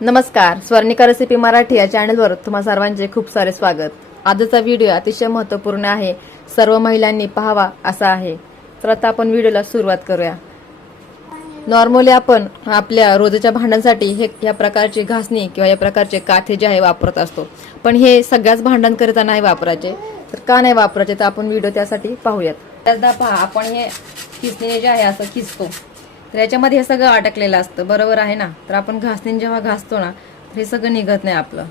नमस्कार स्वर्णिका रेसिपी मराठी या चॅनलवर तुम्हा सर्वांचे खूप सारे स्वागत. आजचा व्हिडिओ अतिशय महत्त्वपूर्ण आहे. सर्व महिलांनी पाहावा असा आहे. तर आता आपण व्हिडिओला सुरुवात करूया. नॉर्मली आपण आपल्या रोजच्या भांड्यांसाठी हे या प्रकारची घासणी किंवा या प्रकारचे काथे जे आहे वापरत असतो. पण हे सगळ्याच भांड्यांकरिता नाही वापरायचे. तर का नाही वापरायचे तर आपण व्हिडिओ त्यासाठी पाहूयात. त्यादा पहा आपण हे खिसणीने जे आहे असं किसतो. तर याच्यामध्ये हे सगळं अटकलेलं असतं. बरोबर आहे ना? तर आपण घासणीने जेव्हा घासतो ना तर हे सगळं निघत नाही आपलं.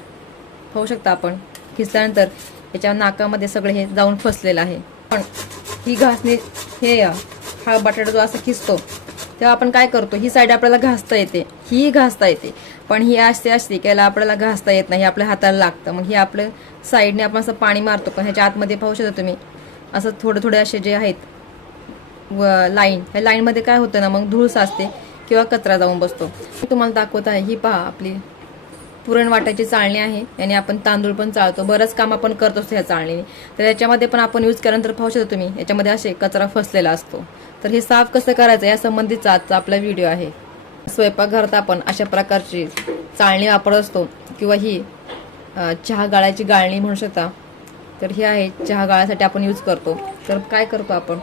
पाहू शकता आपण. खिसल्यानंतर याच्या नाकामध्ये सगळं हे जाऊन फसलेलं आहे. पण ही घासणी हे हा बटाटा जो असं खिसतो तेव्हा आपण काय करतो? ही साईड आपल्याला घासता येते. ही घासता येते. पण ही असते असते की याला आपल्याला घासता येत नाही हे आपल्या हाताला लागतं. मग ही आपलं साईडने आपण असं पाणी मारतो. पण ह्याच्या आतमध्ये पाहू शकता तुम्ही असं थोडे थोडे असे जे आहेत लाईन. ह्या लाईनमध्ये काय होतं ना मग धूळ साचते किंवा कचरा जाऊन बसतो. मी तुम्हाला दाखवत आहे ही पहा आपली पुरण वाटायची चाळणी आहे. याने आपण तांदूळ पण चाळतो. बरंच काम आपण करत असतो ह्या चाळणीने. तर याच्यामध्ये पण आपण यूज केल्यानंतर पाहू शकता तुम्ही याच्यामध्ये असे कचरा फसलेला असतो. तर हे साफ कसं करायचं या संबंधीचा आजचा आपला व्हिडिओ आहे. स्वयंपाकघरात आपण अशा प्रकारची चाळणी वापरत असतो. किंवा ही चहा गाळायची गाळणी म्हणू शकता. तर हे आहे चहा गाळासाठी आपण यूज करतो. तर काय करतो आपण?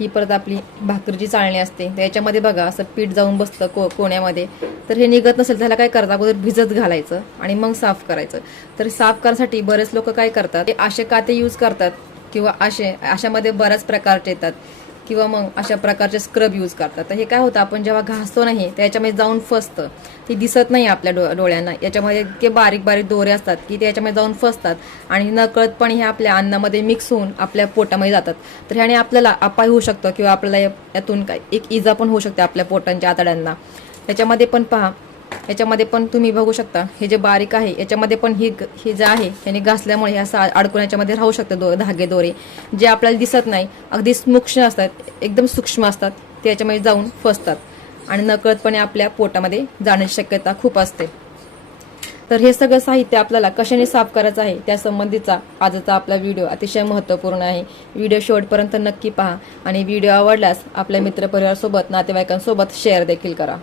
ही परत आपली भाकरीची चाळणी असते. त्याच्यामध्ये बघा असं पीठ जाऊन बसतं को कोण्यामध्ये. तर हे निघत नसेल त्याला काय करतात अगोदर भिजत घालायचं आणि मग साफ करायचं. तर साफ करण्यासाठी बरेच लोक काय करतात ते आशे काते यूज करतात किंवा आशे अशामध्ये बऱ्याच प्रकारचे येतात. किंवा मग अशा प्रकारचे स्क्रब यूज करतात. तर हे काय होतं आपण जेव्हा घासतो नाही तर याच्यामध्ये जाऊन फसतं. ते दिसत नाही आपल्या डो डोळ्यांना. याच्यामध्ये इतके बारीक बारीक दोरे असतात की ते याच्यामध्ये जाऊन फसतात आणि नकळतपणे हे आपल्या अन्नामध्ये मिक्स होऊन आपल्या पोटामध्ये जातात. तर ह्याने आपल्याला अपाय होऊ शकतो किंवा आपल्याला या- यातून काय एक इजा पण होऊ शकते आपल्या पोटांच्या आतड्यांना. त्याच्यामध्ये पण पहा याच्यामध्ये पण तुम्ही बघू शकता हे जे बारीक आहे याच्यामध्ये पण ही हे जे आहे याने घासल्यामुळे हे असं अडकून याच्यामध्ये राहू शकतं दो धागे दोरे जे आपल्याला दिसत नाही अगदी सूक्ष्म असतात एकदम सूक्ष्म असतात ते याच्यामध्ये जाऊन फसतात. आणि नकळतपणे आपल्या पोटामध्ये जाण्याची शक्यता खूप असते. तर हे सगळं साहित्य आपल्याला कशाने साफ करायचं आहे त्या संबंधीचा आजचा आपला व्हिडिओ अतिशय महत्त्वपूर्ण आहे. व्हिडिओ शेवटपर्यंत नक्की पहा आणि व्हिडिओ आवडल्यास आपल्या मित्रपरिवारासोबत नातेवाईकांसोबत शेअर देखील करा.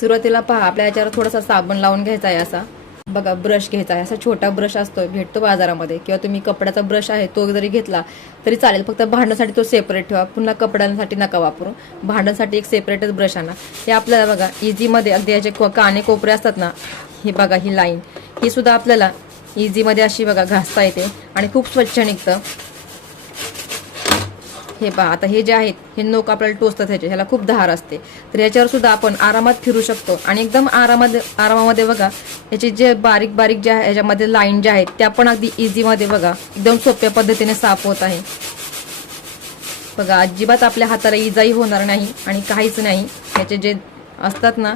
सुरुवातीला पहा आपल्या याच्यावर थोडासा साबण लावून घ्यायचा आहे असा. बघा ब्रश घ्यायचा आहे. असा छोटा ब्रश असतो भेटतो बाजारामध्ये. किंवा तुम्ही कपड्याचा ब्रश आहे तो जरी घेतला तरी चालेल. फक्त भांडण्यासाठी तो सेपरेट ठेवा. पुन्हा कपड्यांसाठी नका वापरू. भांडण्यासाठी एक सेपरेटच ब्रश आणा. हे आपल्याला बघा इझीमध्ये अगदी याचे काने कोपरे असतात ना हे बघा ही लाईन ही सुद्धा आपल्याला इझीमध्ये अशी बघा घासता येते. आणि खूप स्वच्छ निघतं. हे पहा आता हे जे आहेत हे नोक आपल्याला टोचतात ह्याचे ह्याला खूप धार असते. तर याच्यावर सुद्धा आपण आरामात फिरू शकतो. आणि एकदम आरामात आरामामध्ये बघा याचे जे बारीक बारीक जे आहे ह्याच्यामध्ये लाईन ज्या आहेत त्या पण अगदी इझीमध्ये बघा एकदम सोप्या पद्धतीने साफ होत आहे. बघा अजिबात आपल्या हाताला इजाही होणार नाही आणि काहीच नाही. याचे जे असतात ना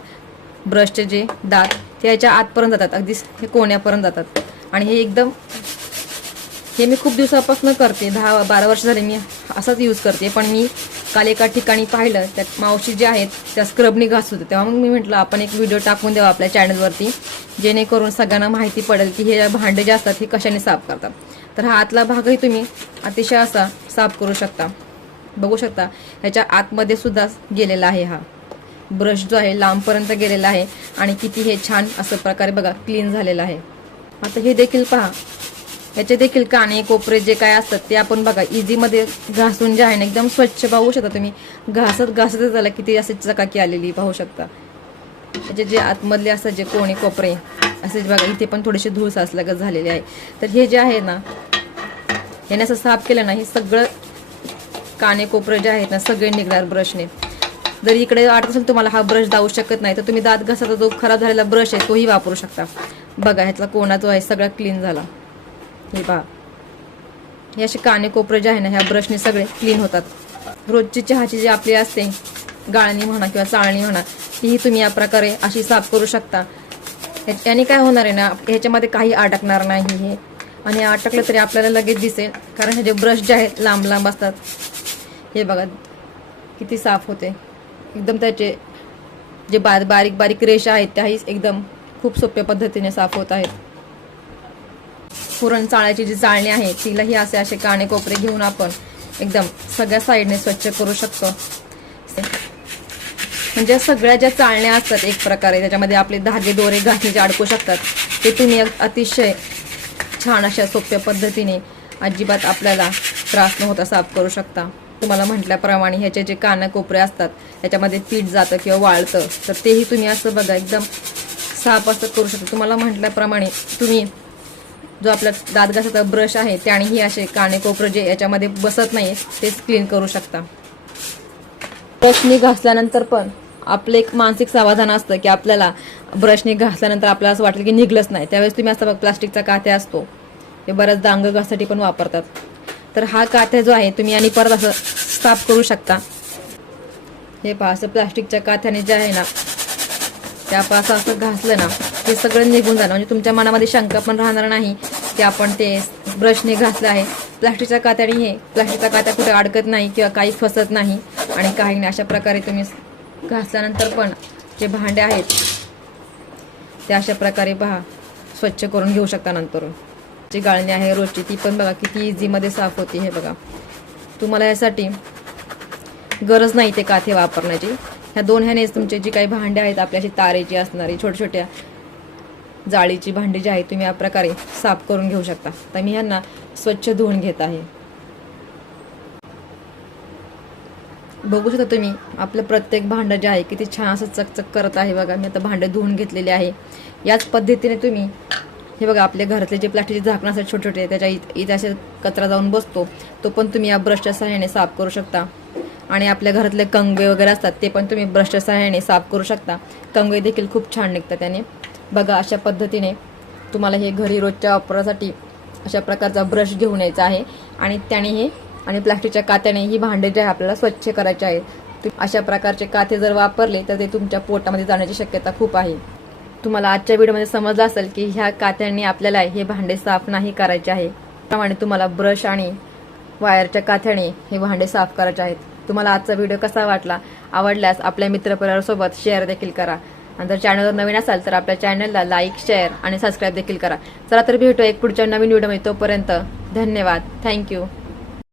ब्रशचे जे दात ते याच्या आतपर्यंत जातात अगदी हे कोण्यापर्यंत जातात. आणि हे एकदम हे मी खूप दिवसापासून करते. दहा बारा वर्ष झाले मी असंच यूज करते. पण मी काल एका ठिकाणी पाहिलं त्यात मावशी जे आहेत त्या स्क्रबने घास होते. तेव्हा मग मी म्हटलं आपण एक व्हिडिओ टाकून द्यावा आपल्या चॅनलवरती जेणेकरून सगळ्यांना माहिती पडेल की हे भांडे जे असतात हे कशाने साफ करतात. तर हा आतला भागही तुम्ही अतिशय असा साफ करू शकता. बघू शकता ह्याच्या आतमध्ये सुद्धा गेलेला आहे हा. ब्रश जो आहे लांबपर्यंत गेलेला आहे आणि किती हे छान असं प्रकारे बघा क्लीन झालेलं आहे. आता हे देखील पहा. याचे देखील काने कोपरे जे काय असतात ते आपण बघा इझीमध्ये घासून जे आहे ना एकदम स्वच्छ पाहू शकता तुम्ही. घासत घासतच झाला किती असे चकाकी आलेली पाहू शकता. याचे जे आतमधले असतात जे कोणे कोपरे असे बघा इथे पण थोडेसे धूळ साचल्यागत झालेले आहे. तर हे जे आहे ना याने असं साफ केलं ना हे सगळं काने कोपरे जे आहेत ना सगळे निघणार ब्रशने. जर इकडे वाटत असेल तुम्हाला हा ब्रश जाऊ शकत नाही तर तुम्ही दात घासाचा जो खराब झालेला ब्रश आहे तोही वापरू शकता. बघा ह्यातला कोणा जो आहे सगळा क्लीन झाला. हे पहा. हे असे काने कोपरे जे आहे ना ह्या ब्रशने सगळे क्लीन होतात. रोजची चहाची जी आपली असते गाळणी म्हणा किंवा चाळणी म्हणा तीही तुम्ही या प्रकारे अशी साफ करू शकता. याने काय होणार आहे ना ह्याच्यामध्ये काही अडकणार नाही हे. आणि अटकलं तरी आपल्याला लगेच दिसेल कारण हे जे ब्रश जे आहेत लांब लांब असतात. हे बघा किती साफ होते. एकदम त्याचे जे बा बारीक बारीक रेषा आहेत त्याही एकदम खूप सोप्या पद्धतीने साफ होत आहेत. पुरण चाळ्याची जी चाळणी आहे तिलाही असे असे काणे कोपरे घेऊन आपण एकदम सगळ्या साईडने स्वच्छ करू शकतो. म्हणजे सगळ्या ज्या चाळण्या असतात एक प्रकारे त्याच्यामध्ये आपले धागे दोरे घासणीचे अडकू शकतात ते तुम्ही अतिशय छान अशा सोप्या पद्धतीने अजिबात आपल्याला त्रास न होता साफ करू शकता. तुम्हाला म्हटल्याप्रमाणे ह्याचे जे कानाकोपरे असतात त्याच्यामध्ये पीठ जातं किंवा वाळतं तर तेही तुम्ही असं बघा एकदम साफ असं करू शकता. तुम्हाला म्हटल्याप्रमाणे तुम्ही जो आपला दात घासाचा ब्रश आहे त्यानेही असे कानेकोपरं जे याच्यामध्ये बसत नाही तेच क्लीन करू शकता. ब्रशनी घासल्यानंतर पण आपलं एक मानसिक समाधान असतं की आपल्याला ब्रशने घासल्यानंतर आपल्याला असं वाटलं की निघलंच नाही. त्यावेळेस तुम्ही असं बघ प्लास्टिकचा काथ्या असतो. ते बऱ्याच डांग घासाठी पण वापरतात. तर हा काथ्या जो आहे तुम्ही आणि परत असं साफ करू शकता. हे पहा असं प्लास्टिकच्या काथ्याने जे आहे ना त्या पास असं घासलं ना ते सगळं निघून जाणार म्हणजे तुमच्या मनामध्ये शंका पण राहणार नाही की आपण ते ब्रशने घासलं आहे. प्लास्टिकच्या कात्याने हे प्लास्टिकच्या कात्या कुठे अडकत नाही किंवा काही फसत नाही आणि काही नाही. अशा प्रकारे तुम्ही घासल्यानंतर पण जे भांडे आहेत ते अशा प्रकारे पहा स्वच्छ करून घेऊ शकता नंतर. जी गाळणी आहे रोजची ती पण बघा किती इझीमध्ये साफ होती हे बघा. तुम्हाला यासाठी गरज नाही ते काथे वापरण्याची. ह्या दोन ह्यानेच तुमचे जी काही भांडे आहेत आपल्याशी तारेची असणारी छोट्या छोट्या जाळीची भांडी जी आहे तुम्ही या प्रकारे साफ करून घेऊ शकता. तर मी ह्यांना स्वच्छ धुवून घेत आहे. बघू शकता तुम्ही आपलं प्रत्येक भांडं जे आहे किती छान असं चकचक करत आहे बघा. मी आता भांडं धुवून घेतलेले आहे. याच पद्धतीने तुम्ही हे बघा आपल्या घरातले जे प्लास्टिकचे झाकणं असतात छोटे छोटे त्याच्या इथे असे कचरा जाऊन बसतो. तो पण तुम्ही या ब्रशच्या सहाय्याने साफ करू शकता. आणि आपल्या घरातले कंगवे वगैरे असतात ते पण तुम्ही ब्रशच्या सहाय्याने साफ करू शकता. कंगवे देखील खूप छान निघतात त्याने. बघा अशा पद्धतीने तुम्हाला हे घरी रोजच्या वापरासाठी अशा प्रकारचा ब्रश घेऊन यायचा आहे. आणि त्याने हे आणि प्लास्टिकच्या कात्याने ही भांडे जे आहे आपल्याला स्वच्छ करायचे आहे अशा प्रकारचे काथे जर वापरले तर ते तुमच्या पोटामध्ये जाण्याची शक्यता खूप आहे. तुम्हाला आजच्या व्हिडिओमध्ये समजलं असेल की ह्या काथ्यांनी आपल्याला हे भांडे साफ नाही करायचे आहे. त्याप्रमाणे तुम्हाला ब्रश आणि वायरच्या काथ्याने हे भांडे साफ करायचे आहेत. तुम्हाला आजचा व्हिडिओ कसा वाटला आवडल्यास आपल्या मित्रपरिवारासोबत शेअर देखील करा. आणि जर चॅनलवर नवीन असाल तर आपल्या चॅनलला लाईक शेअर आणि सबस्क्राईब देखील करा. चला तर भेटू एक पुढच्या नवीन व्हिडिओमध्ये तोपर्यंत धन्यवाद. थँक्यू